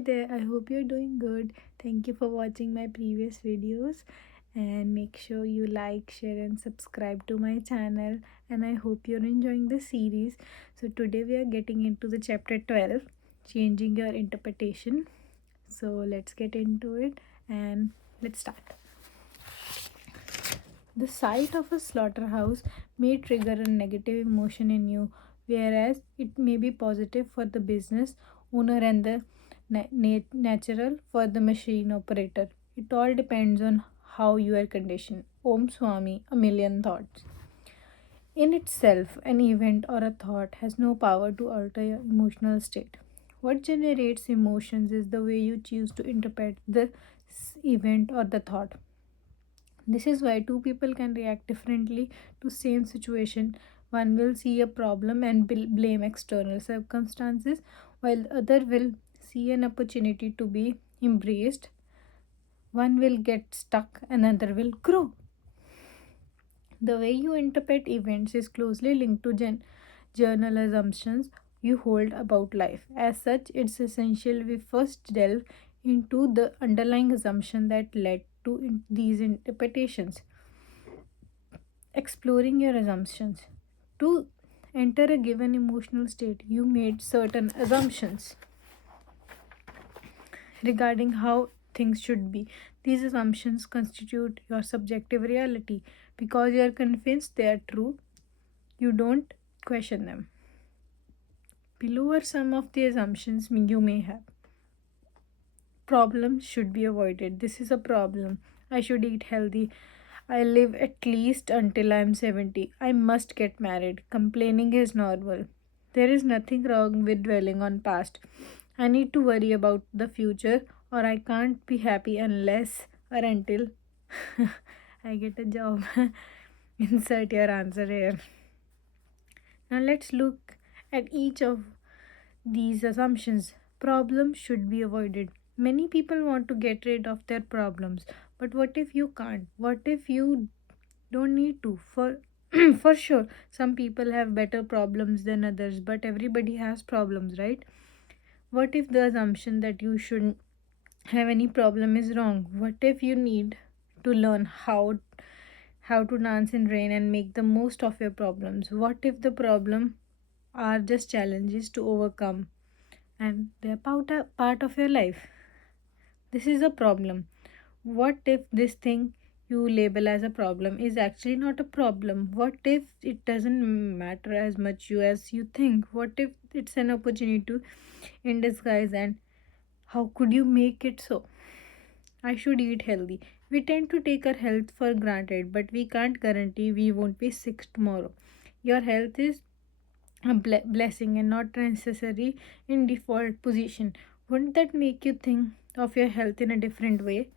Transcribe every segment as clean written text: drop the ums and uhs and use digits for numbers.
there, I hope you're doing good. Thank you for watching my previous videos and make sure you like, share, and subscribe to my channel. And I hope you're enjoying the series. So, today we are getting into the chapter 12, changing your interpretation. So, let's get into it and let's start. The sight of a slaughterhouse may trigger a negative emotion in you, whereas it may be positive for the business owner and the natural for the machine operator. It all depends on how you are conditioned. Om Swami, a million thoughts. In itself, an event or a thought has no power to alter your emotional state. What generates emotions is the way you choose to interpret the event or the thought. This is why two people can react differently to same situation. One will see a problem and blame external circumstances, while the other will see an opportunity to be embraced. One will get stuck, another will grow. The way you interpret events is closely linked to journal assumptions you hold about life. As such, it's essential we first delve into the underlying assumption that led to these interpretations. Exploring your assumptions. To enter a given emotional state, you made certain assumptions regarding how things should be. These assumptions constitute your subjective reality. Because you are convinced they are true, you don't question them. Below are some of the assumptions you may have. Problems should be avoided. This is a problem. I should eat healthy. I live at least until I'm 70. I must get married. Complaining is normal. There is nothing wrong with dwelling on past. I need to worry about the future or I can't be happy unless or until I get a job. Insert your answer here. Now let's look at each of these assumptions. Problems should be avoided. Many people want to get rid of their problems, but what if you can't? What if you don't need to? For for sure, some people have better problems than others, but everybody has problems, right? What if the assumption that you shouldn't have any problem is wrong? What if you need to learn how to dance in rain and make the most of your problems? What if the problem are just challenges to overcome and they're part of your life? This is a problem. What if this thing you label as a problem is actually not a problem? What if it doesn't matter as much you as you think? What if it's an opportunity in disguise, and how could you make it so? I should eat healthy. We tend to take our health for granted, but we can't guarantee we won't be sick tomorrow. Your health is a blessing and not necessary in default position. Wouldn't that make you think of your health in a different way?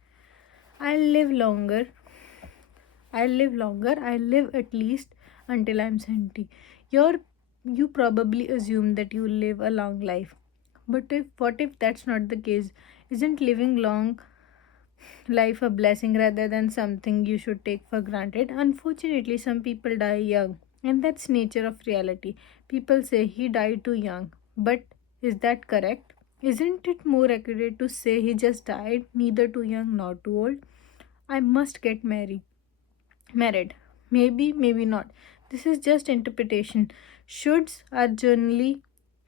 I'll live longer. I'll live at least until I'm 70. You probably assume that you live a long life. But what if that's not the case? Isn't living long life a blessing rather than something you should take for granted? Unfortunately, some people die young, and that's nature of reality. People say he died too young, but is that correct? Isn't it more accurate to say he just died, neither too young nor too old? I must get married. Maybe, maybe not. This is just interpretation. Shoulds are generally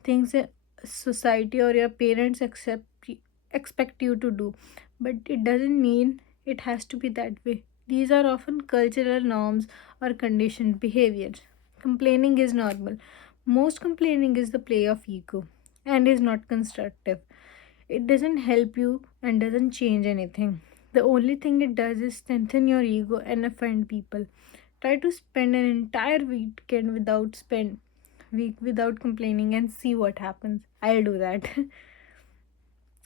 things a society or your parents expect you to do, but it doesn't mean it has to be that way. These are often cultural norms or conditioned behaviors. Complaining is normal. Most complaining is the play of ego and is not constructive. It doesn't help you and doesn't change anything. The only thing it does is strengthen your ego and offend people. Try to spend an entire week without complaining and see what happens. I'll do that.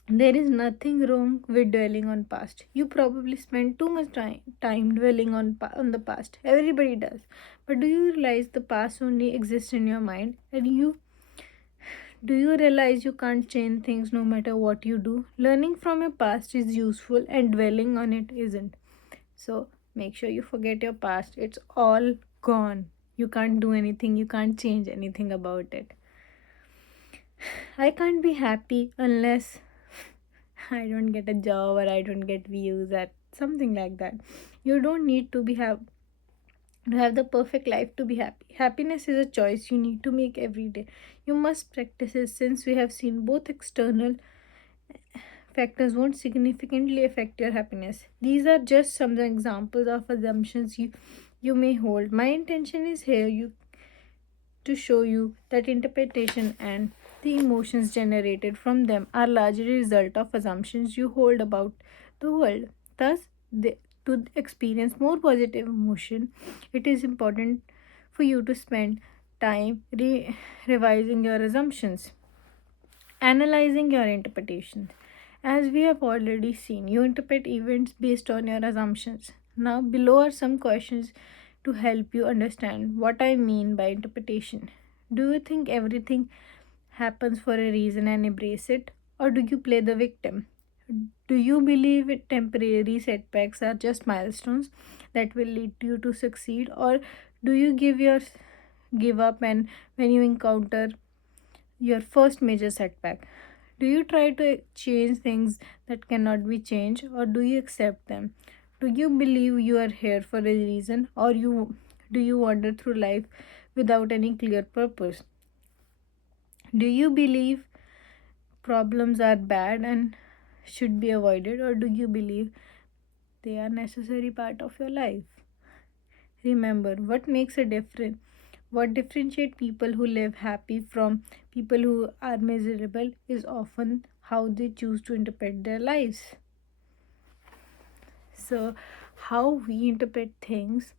There is nothing wrong with dwelling on past. You probably spend too much time dwelling on the past. Everybody does. But do you realize the past only exists in your mind? And do you realize you can't change things no matter what you do? Learning from your past is useful and dwelling on it isn't. So make sure you forget your past. It's all gone. You can't do anything, you can't change anything about it. I can't be happy unless I don't get a job or I don't get views at something like that. You don't need to have the perfect life to be happy. Happiness is a choice you need to make every day. You must practice it since we have seen both external factors won't significantly affect your happiness. These are just some examples of assumptions you may hold. My intention is here to show you that interpretation and the emotions generated from them are largely a result of assumptions you hold about the world. Thus, to experience more positive emotion, it is important for you to spend time revising your assumptions, analyzing your interpretations. As we have already seen, you interpret events based on your assumptions. Now, below are some questions to help you understand what I mean by interpretation. Do you think everything happens for a reason and embrace it? Or do you play the victim? Do you believe temporary setbacks are just milestones that will lead you to succeed? Or do you give up and when you encounter your first major setback? Do you try to change things that cannot be changed or do you accept them? Do you believe you are here for a reason or do you wander through life without any clear purpose? Do you believe problems are bad and should be avoided or do you believe they are necessary part of your life? Remember, what differentiate people who live happy from people who are miserable is often how they choose to interpret their lives. So, how we interpret things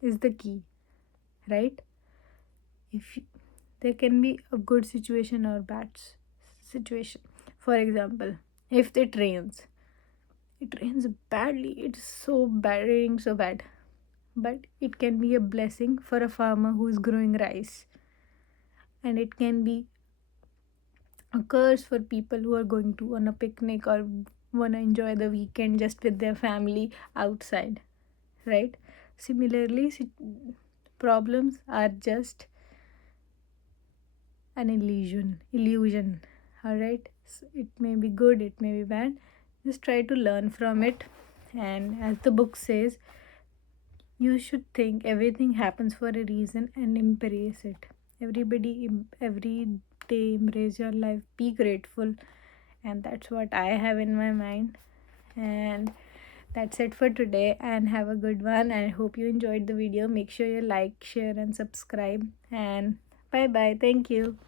is the key, right? If there can be a good situation or bad situation. For example, if it rains badly, it's so bad, raining so bad, but it can be a blessing for a farmer who is growing rice, and it can be a curse for people who are going to on a picnic or want to enjoy the weekend just with their family outside, right? Similarly, problems are just an illusion. All right, so it may be good, it may be bad. Just try to learn from it, and as the book says, you should think everything happens for a reason and embrace it. Every day embrace your life, be grateful, and that's what I have in my mind. And that's it for today, and have a good one. I hope you enjoyed the video. Make sure you like, share and subscribe, and bye bye. Thank you.